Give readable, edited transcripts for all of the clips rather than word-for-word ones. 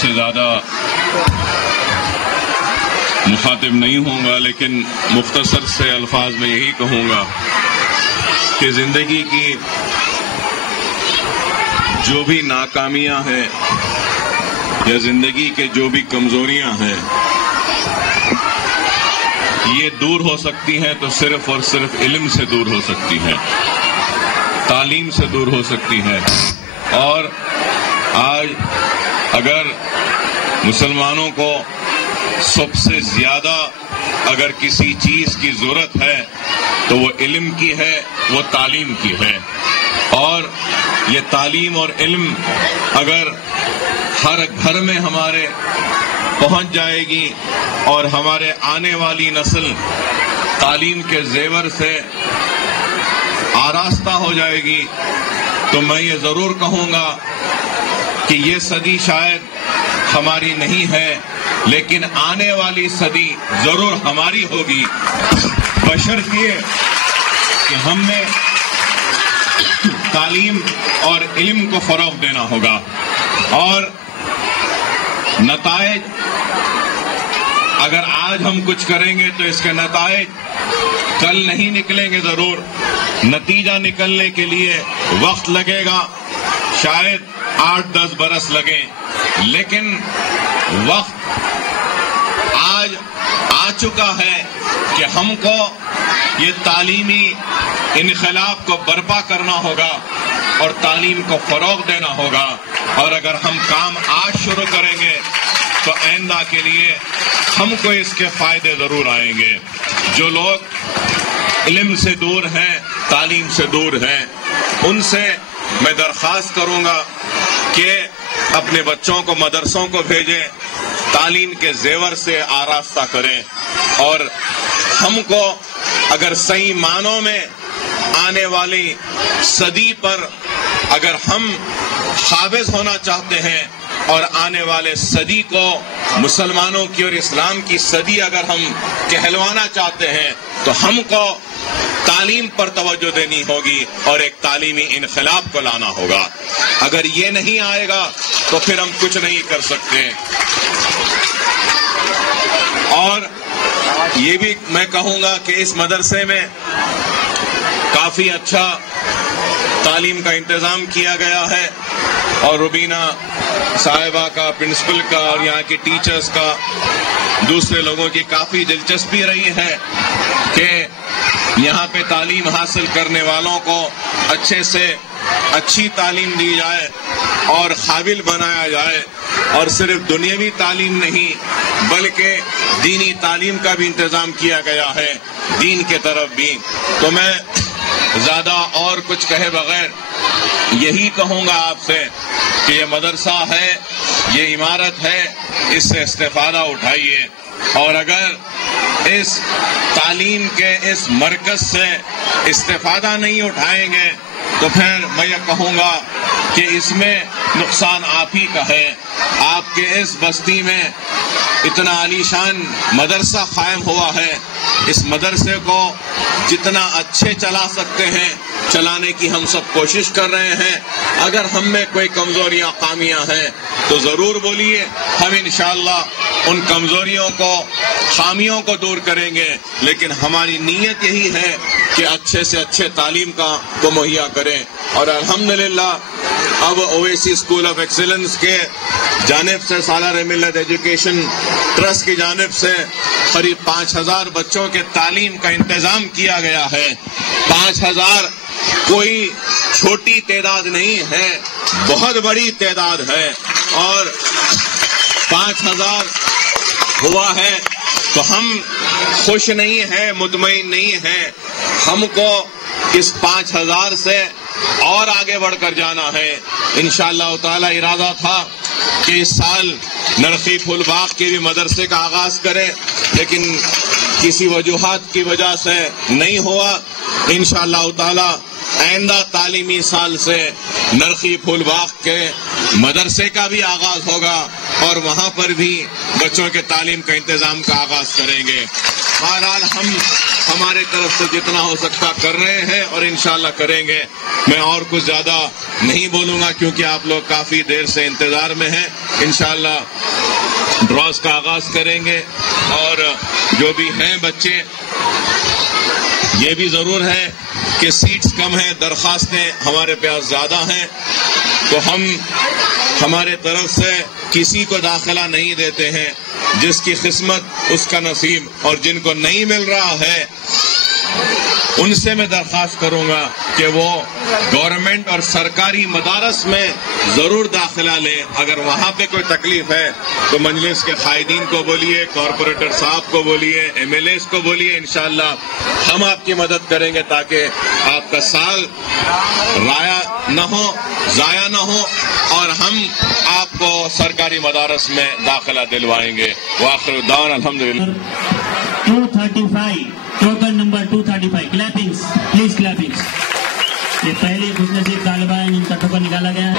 سے زیادہ مخاطب نہیں ہوں گا، لیکن مختصر سے الفاظ میں یہی کہوں گا کہ زندگی کی جو بھی ناکامیاں ہیں یا زندگی کے جو بھی کمزوریاں ہیں، یہ دور ہو سکتی ہیں تو صرف اور صرف علم سے دور ہو سکتی ہیں، تعلیم سے دور ہو سکتی ہے۔ اور آج اگر مسلمانوں کو سب سے زیادہ اگر کسی چیز کی ضرورت ہے تو وہ علم کی ہے، وہ تعلیم کی ہے۔ اور یہ تعلیم اور علم اگر ہر گھر میں ہمارے پہنچ جائے گی اور ہمارے آنے والی نسل تعلیم کے زیور سے آراستہ ہو جائے گی تو میں یہ ضرور کہوں گا کہ یہ صدی شاید ہماری نہیں ہے، لیکن آنے والی صدی ضرور ہماری ہوگی، بشرطیہ کہ ہم نے تعلیم اور علم کو فروغ دینا ہوگا۔ اور نتائج اگر آج ہم کچھ کریں گے تو اس کے نتائج کل نہیں نکلیں گے، ضرور نتیجہ نکلنے کے لیے وقت لگے گا، شاید 8-10 برس لگیں، لیکن وقت آج آ چکا ہے کہ ہم کو یہ تعلیمی انقلاب کو برپا کرنا ہوگا اور تعلیم کو فروغ دینا ہوگا۔ اور اگر ہم کام آج شروع کریں گے تو آئندہ کے لیے ہم کو اس کے فائدے ضرور آئیں گے۔ جو لوگ علم سے دور ہیں، تعلیم سے دور ہیں، ان سے میں درخواست کروں گا کہ اپنے بچوں کو مدرسوں کو بھیجیں، تعلیم کے زیور سے آراستہ کریں۔ اور ہم کو اگر صحیح معنوں میں آنے والی صدی پر اگر ہم قابض ہونا چاہتے ہیں اور آنے والے صدی کو مسلمانوں کی اور اسلام کی صدی اگر ہم کہلوانا چاہتے ہیں تو ہم کو تعلیم پر توجہ دینی ہوگی اور ایک تعلیمی انقلاب کو لانا ہوگا۔ اگر یہ نہیں آئے گا تو پھر ہم کچھ نہیں کر سکتے۔ اور یہ بھی میں کہوں گا کہ اس مدرسے میں کافی اچھا تعلیم کا انتظام کیا گیا ہے، اور ربینہ صاحبہ کا، پرنسپل کا اور یہاں کے ٹیچرز کا، دوسرے لوگوں کی کافی دلچسپی رہی ہے کہ یہاں پہ تعلیم حاصل کرنے والوں کو اچھے سے اچھی تعلیم دی جائے اور قابل بنایا جائے، اور صرف دنیاوی تعلیم نہیں بلکہ دینی تعلیم کا بھی انتظام کیا گیا ہے، دین کے طرف بھی۔ تو میں زیادہ اور کچھ کہے بغیر یہی کہوں گا آپ سے کہ یہ مدرسہ ہے، یہ عمارت ہے، اس سے استفادہ اٹھائیے، اور اگر اس تعلیم کے اس مرکز سے استفادہ نہیں اٹھائیں گے تو پھر میں یہ کہوں گا کہ اس میں نقصان آپ ہی کا ہے۔ آپ کے اس بستی میں اتنا عالیشان مدرسہ قائم ہوا ہے، اس مدرسے کو جتنا اچھے چلا سکتے ہیں چلانے کی ہم سب کوشش کر رہے ہیں۔ اگر ہم میں کوئی کمزوریاں خامیاں ہیں تو ضرور بولیے، ہم انشاءاللہ ان کمزوریوں کو، خامیوں کو دور کریں گے، لیکن ہماری نیت یہی ہے کہ اچھے سے اچھے تعلیم کو مہیا کریں۔ اور الحمدللہ اب اویسی اسکول آف ایکسیلنس کے جانب سے سالار ملت ایجوکیشن ٹرسٹ کی جانب سے قریب 5000 بچوں کے تعلیم کا انتظام کیا گیا ہے۔ 5000 کوئی چھوٹی تعداد نہیں ہے، بہت بڑی تعداد ہے، اور 5000 ہوا ہے تو ہم خوش نہیں ہیں، مطمئن نہیں ہیں، ہم کو اس 5000 سے اور آگے بڑھ کر جانا ہے۔ انشاءاللہ تعالی ارادہ تھا کہ اس سال نرخی پھول باغ کے بھی مدرسے کا آغاز کریں، لیکن کسی وجوہات کی وجہ سے نہیں ہوا۔ انشاءاللہ تعالی آئندہ تعلیمی سال سے نرخی پھول باغ کے مدرسے کا بھی آغاز ہوگا اور وہاں پر بھی بچوں کے تعلیم کا انتظام کا آغاز کریں گے۔ بہرحال ہم ہمارے طرف سے جتنا ہو سکتا کر رہے ہیں اور انشاءاللہ کریں گے. میں اور کچھ زیادہ نہیں بولوں گا کیونکہ آپ لوگ کافی دیر سے انتظار میں ہیں. انشاءاللہ ڈراز کا آغاز کریں گے اور جو بھی ہیں بچے، یہ بھی ضرور ہے کہ سیٹس کم ہیں، درخواستیں ہمارے پاس زیادہ ہیں، تو ہم ہمارے طرف سے کسی کو داخلہ نہیں دیتے ہیں. جس کی قسمت اس کا نصیب، اور جن کو نہیں مل رہا ہے ان سے میں درخواست کروں گا کہ وہ گورنمنٹ اور سرکاری مدارس میں ضرور داخلہ لیں. اگر وہاں پہ کوئی تکلیف ہے تو مجلس کے قائدین کو بولیے، کارپوریٹر صاحب کو بولیے، ایم ایل ایز کو بولیے. انشاءاللہ ہم آپ کی مدد کریں گے تاکہ آپ کا سال ضائع نہ ہو اور ہم آپ کو سرکاری مدارس میں داخلہ دلوائیں گے. وآخر دعوانا الحمدللہ. 235 ٹوکن نمبر 235 کلیپنگز پلیز کلیپنگز. یہ پہلے خوش نصیب طالبہ ہیں جن کا ٹوکن نکالا گیا ہے.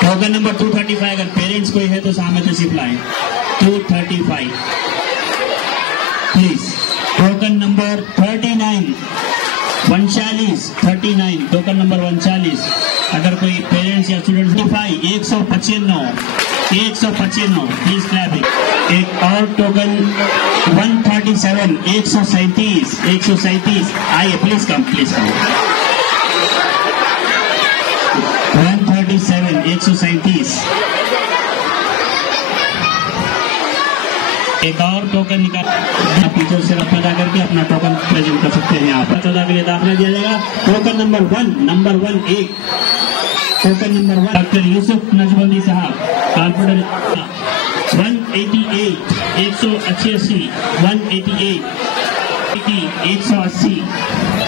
ٹوکن نمبر 235 اگر پیرنٹس کوئی ہے تو سامنے تشریف لائیں. 235 please. Token number 39 39 token number 39 اگر کوئی پیرنٹس یا اسٹوڈنٹ. 195 please clapping. ایک اور ٹوکن 137 137 آئیے پلیز کم 137 ایک اور ٹوکن نکال. ٹیچر سے رابطہ ادا کر کے اپنا ٹوکن پریزنٹ کر سکتے ہیں. آپ 14 کے لیے داخلہ دیا جائے گا. Token number 1 token number 1 doctor Yusuf Najbandi صاحب کارپوریٹر. 188 188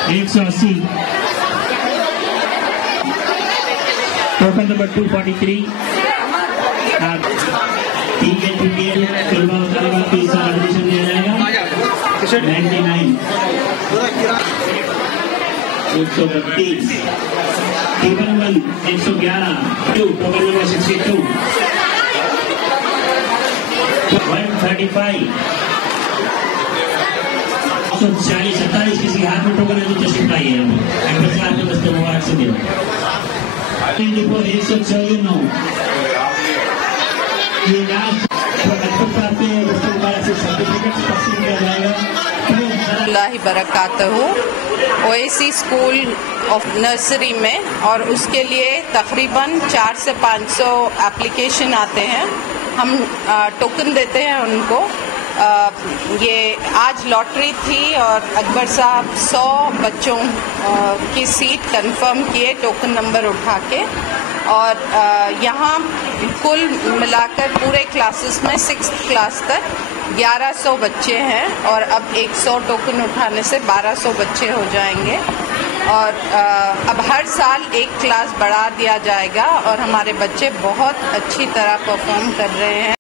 180 ٹوکن نمبر 243 طلبہ و طالبات کی ایڈمیشن دیا جائے گا. 99 132 ٹوکن نمبر 111 ٹوکن نمبر 62 135 27 کسی ہاتھ میں ٹوکن ہے تو تشریف لائیے. آپ کو دستے مبارک سے دیا. 154 یہ لاسٹ اللہ برکاتہ اویسی اسکول آف نرسری میں، اور اس کے لیے تقریباً 400 سے 500 اپلیکیشن آتے ہیں. ہم ٹوکن دیتے ہیں ان کو. یہ آج لاٹری تھی اور اکبر صاحب 100 بچوں کی سیٹ کنفرم کیے ٹوکن نمبر اٹھا کے. اور یہاں کل ملا کر پورے کلاسز میں 6th کلاس تک 1100 بچے ہیں، اور اب 100 ٹوکن اٹھانے سے 1200 بچے ہو جائیں گے. اور اب ہر سال ایک کلاس بڑھا دیا جائے گا، اور ہمارے بچے بہت اچھی طرح پرفارم کر رہے ہیں.